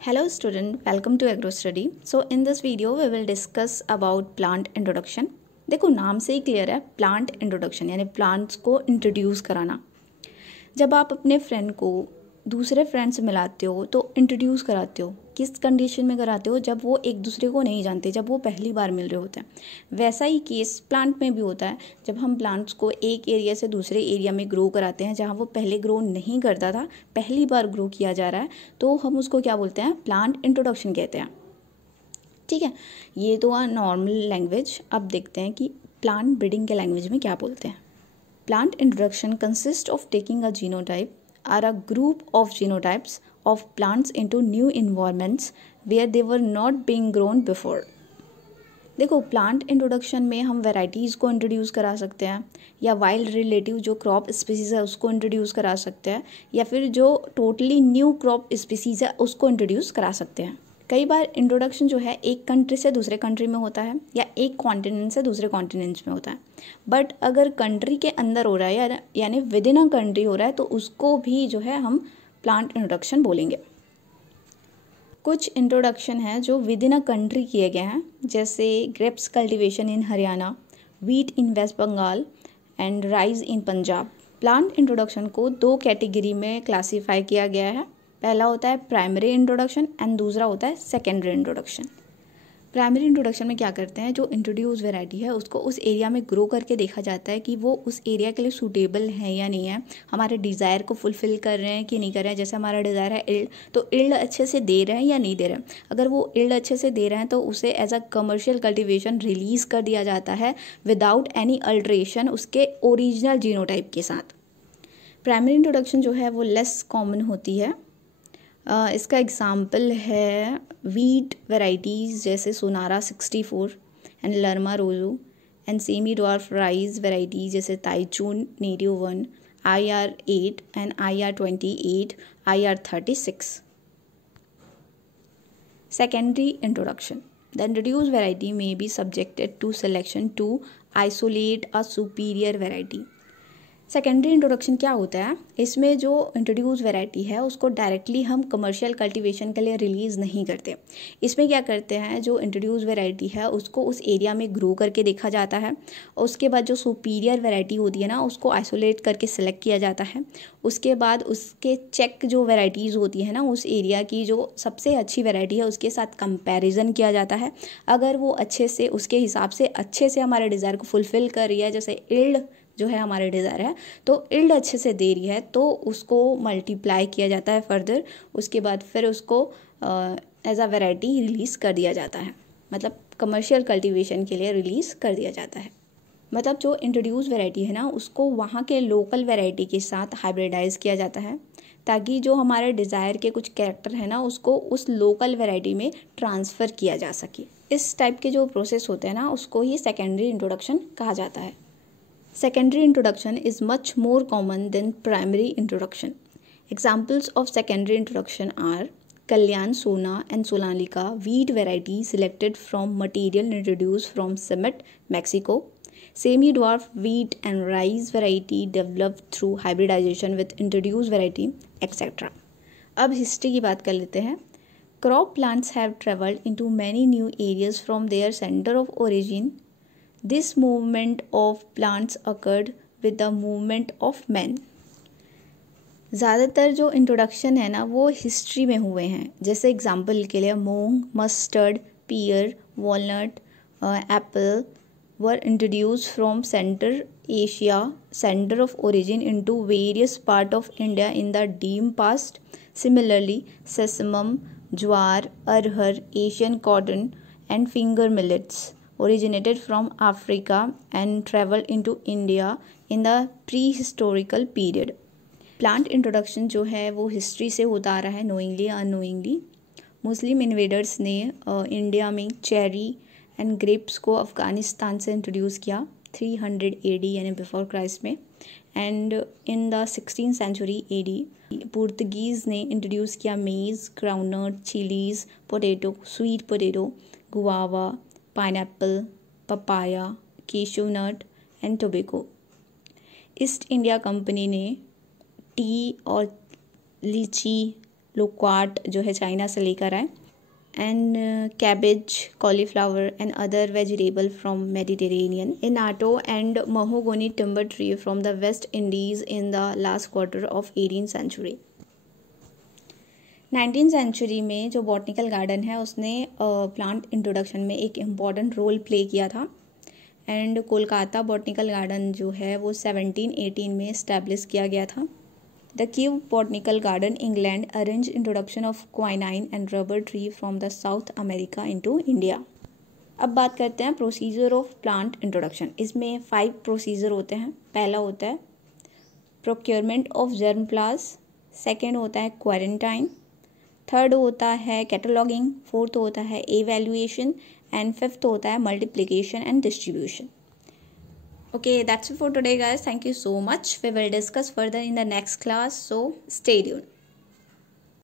Hello student, welcome to Agro Study. So in this video we will discuss about plant introduction. देखो नाम से ही clear है, plant introduction यानी plants को introduce कराना। जब आप अपने फ्रेंड को दूसरे फ्रेंड से मिलाते हो तो इंट्रोड्यूस कराते हो, किस कंडीशन में कराते हो? जब वो एक दूसरे को नहीं जानते, जब वो पहली बार मिल रहे होते हैं। वैसा ही केस प्लांट में भी होता है। जब हम प्लांट्स को एक एरिया से दूसरे एरिया में ग्रो कराते हैं, जहाँ वो पहले ग्रो नहीं करता था, पहली बार ग्रो किया जा रहा है, तो हम उसको क्या बोलते हैं? प्लांट इंट्रोडक्शन कहते हैं। ठीक है, ये तो नॉर्मल लैंग्वेज। अब देखते हैं कि प्लांट ब्रीडिंग के लैंग्वेज में क्या बोलते हैं। Plant introduction consist of taking a genotype are a group of genotypes of plants into new environments where they were not being grown before. देखो प्लांट इंट्रोडक्शन में हम वेराइटीज़ को इंट्रोड्यूस करा सकते हैं, या वाइल्ड रिलेटिव जो क्रॉप स्पीसीज़ है उसको इंट्रोड्यूस करा सकते हैं, या फिर जो टोटली न्यू क्रॉप स्पीसीज़ है उसको इंट्रोड्यूस करा सकते हैं। कई बार इंट्रोडक्शन जो है एक कंट्री से दूसरे कंट्री में होता है, या एक कॉन्टिनेंट से दूसरे कॉन्टिनेंट में होता है। बट अगर कंट्री के अंदर हो रहा है यानी विद इन अ कंट्री हो रहा है, तो उसको भी जो है हम प्लांट इंट्रोडक्शन बोलेंगे। कुछ इंट्रोडक्शन है जो विद इन अ कंट्री किए गए हैं, जैसे grapes cultivation in Haryana, wheat in West Bengal and rice in Punjab. Plant introduction को दो कैटेगरी में क्लासीफाई किया गया है। पहला होता है प्राइमरी इंट्रोडक्शन एंड दूसरा होता है सेकेंडरी इंट्रोडक्शन। प्राइमरी इंट्रोडक्शन में क्या करते हैं, जो इंट्रोड्यूस वैरायटी है उसको उस एरिया में ग्रो करके देखा जाता है कि वो उस एरिया के लिए सूटेबल है या नहीं है, हमारे डिज़ायर को फुलफ़िल कर रहे हैं कि नहीं कर रहे हैं। जैसे हमारा डिज़ायर है इल्ड, तो इल्ड अच्छे से दे रहे हैं या नहीं दे रहे हैं। अगर वो इल्ड अच्छे से दे रहे हैं तो उसे as a commercial cultivation release कर दिया जाता है विदाउट एनी अल्ट्रेशन, उसके ओरिजिनल जीनोटाइप के साथ। प्राइमरी इंट्रोडक्शन जो है वो लेस कॉमन होती है। इसका एग्ज़ाम्पल है वीट वैराइटीज़ जैसे सोनारा 64 and Lerma Rojo, and semi dwarf rice varieties जैसे Taichung native 1, IR8 and IR28, IR36। Secondary introduction, the introduced variety may be subjected to selection to isolate a superior variety. Secondary introduction क्या होता है? इसमें जो introduce variety है उसको directly हम commercial cultivation के लिए रिलीज़ नहीं करते। इसमें क्या करते हैं, जो इंट्रोड्यूस वैरायटी है उसको उस एरिया में ग्रो करके देखा जाता है, और उसके बाद जो सुपीरियर वैरायटी होती है ना उसको आइसोलेट करके सिलेक्ट किया जाता है। उसके बाद उसके चेक जो वैरायटीज़ होती है ना उस एरिया की, जो सबसे अच्छी वैरायटी है उसके साथ कंपैरिजन किया जाता है। अगर वो अच्छे से उसके हिसाब से अच्छे से हमारे डिज़ायर को फुलफ़िल कर रही है, जैसे इल्ड जो है हमारे डिज़ायर है तो इल्ड अच्छे से दे रही है, तो उसको मल्टीप्लाई किया जाता है फर्दर। उसके बाद फिर उसको एज अ वैरायटी रिलीज़ कर दिया जाता है, मतलब कमर्शियल कल्टीवेशन के लिए रिलीज़ कर दिया जाता है। मतलब जो इंट्रोड्यूस वैरायटी है ना उसको वहाँ के लोकल वैरायटी के साथ हाइब्रिडाइज किया जाता है, ताकि जो हमारे डिज़ायर के कुछ कैरेक्टर है ना उसको उस लोकल वैरायटी में ट्रांसफ़र किया जा सके। इस टाइप के जो प्रोसेस होते हैं ना उसको ही सेकेंडरी इंट्रोडक्शन कहा जाता है। Secondary introduction is much more common than primary introduction. Examples of secondary introduction are Kalyan, Sona and Sonalika wheat variety selected from material introduced from Summit, Mexico. Semi-dwarf wheat and rice variety developed through hybridization with introduced variety, etc. अब history की बात कर लेते हैं। Crop plants have traveled into many new areas from their center of origin. This movement of plants occurred with the movement of men. ज़्यादातर जो introduction है ना वो हिस्ट्री में हुए हैं। जैसे एग्जांपल के लिए moong, mustard, pear, walnut, apple were introduced from centre Asia centre of origin into various part of India in the dim past. Similarly sesamum, jowar, arhar, Asian cotton and finger millets originated from Africa and traveled into India in the prehistorical period. Plant introduction जो है वो history से होता आ रहा है, knowingly या unknowingly। Muslim invaders ने India में चेरी एंड ग्रेप्स को अफ़गानिस्तान से इंट्रोड्यूस किया 300 AD यानी बिफोर क्राइस्ट में। And in the 16th century AD पुर्तगीज़ ने इंट्रोड्यूस किया maize, groundnut, chillies, potato, sweet potato, guava, pineapple, papaya, cashew nut and tobacco. East India Company ने टी और लीची, लोक्वाट जो है चाइना से लेकर आए, and cabbage, cauliflower and other vegetable from Mediterranean, annatto and महोगोनी timber tree from the West Indies in the last quarter of 18th century. 19th century में जो botanical garden है उसने प्लांट इंट्रोडक्शन में एक इम्पॉर्टेंट रोल प्ले किया था, and Kolkata botanical garden जो है वो 1718 में इस्टेब्लिश किया गया था। The Kew botanical garden England arrange introduction of quinine and rubber tree from the South America into India. अब बात करते हैं प्रोसीजर ऑफ प्लांट इंट्रोडक्शन। इसमें 5 प्रोसीजर होते हैं। पहला होता है procurement of germ pliers, second होता है क्वारंटाइन, थर्ड होता है कैटलॉगिंग, फोर्थ होता है एवैल्यूएशन, एंड फिफ्थ होता है multiplication and distribution. Okay, that's it for today guys. Thank you so much. We will discuss further in the next class, so stay tuned.